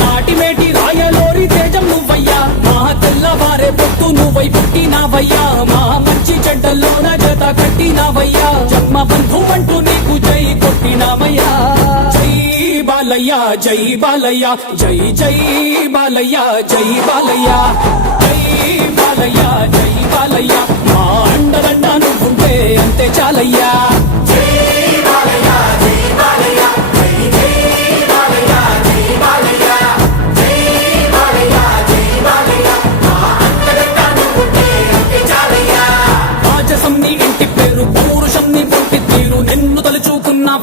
నాటిమేటి రాయలోరి తేజం నువ్వయ్యా మా తెల్లవారే పొత్తు నువ్వై పుట్టినావయ్యా మా మంచి చెడ్డల్లోన జత కట్టినావయ్యా జన్మ బంధు అంటూ నీకు జై కొట్టినామయ్యా జై బాలయ్య జై బాలయ్య జై జై బాలయ్య జై బాలయ్య జై బాలయ్య జై బాలయ్య మా అండదండ నువ్వుంటే అంతే చాలయ్యా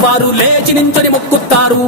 వారు లేచి నించని మొక్కుతారు